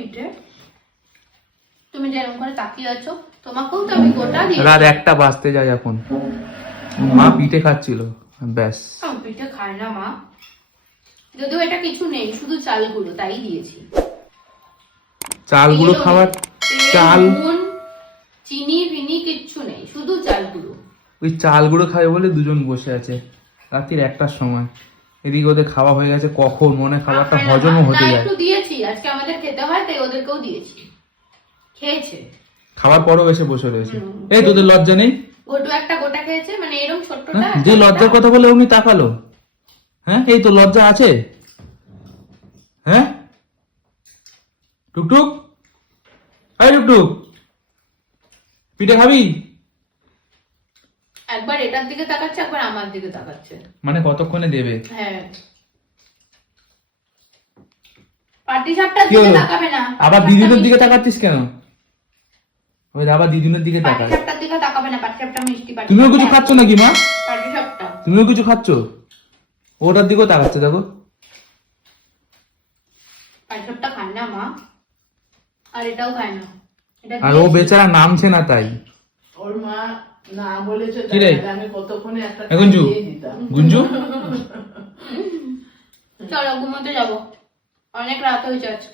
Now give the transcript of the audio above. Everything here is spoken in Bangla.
পিঠে, তুমি যেরকম করে তাকিয়ে আছো, তোমাকেও তো আমি গোটা দিয়েছি। রাত 1টা বাজতে যায় এখন, মা পিঠে খাচ্ছিল, ব্যাস। আমি পিঠে খাই না মা, যদিও এটা কিছু নেই, শুধু চাল গুঁড়ো, তাই দিয়েছি। চালগুলো খাবার, চাল নুন চিনি ভিনি কিচ্ছু নেই, শুধু চাল গুঁড়ো। ওই চালগুলো খাবে বলে দুজন বসে আছে রাত্রির 1টার সময়। এদিকে ওদের খাওয়া হয়ে গেছে, কখন মনে হয় খাবারটা হজমও হতে যায়। একটু দিয়েছি, আজকে আমাদের খেতে হয় তাই ওদেরকেও দিয়েছি, খেয়েছে। খাবার পরও এসে বসে রয়েছে। এই তোদের লজ্জা নেই? গোটু একটা গোটা খেয়েছে, মানে এরকম ছোট্টটা। যে লজ্জার কথা বলে উনি তাকালো। হ্যাঁ, এই তো লজ্জা আছে? হ্যাঁ টুকটুক, এই টুকটুক, পিঠে খাবি? একবার এটার দিকে তাকাচ্ছে, একবার আমার দিকে তাকাচ্ছে। মানে কতক্ষণে দেবে? হ্যাঁ, পাটি সাপটার দিকে তাকাবে না। আবার দিদিনের দিকে তাকাচ্ছিস কেন? ওই আবার দিদিনের দিকে পাটি তাকায়। সাপটার দিকে তাকাবে না, পাটি সাপটা মিষ্টি। পাটি তুমিও কিছু খাচ্ছ নাকি মা? পাটি সাপটা তুমিও কিছু খাচ্ছ? ওটার দিকেও তাকাচ্ছে, দেখো। পাটি সাপটা খায় না মা, আর এটাও খায় না। আর ও বেচারা নামছে না, তাই ওর মা না বলেছে, কি রে? আমি কতক্ষণে একটা গুঞ্জু, দিয়ে দিতাম। গুঞ্জু, চলো ঘুমোতে যাবো, অনেক রাত হয়েছে আজকে।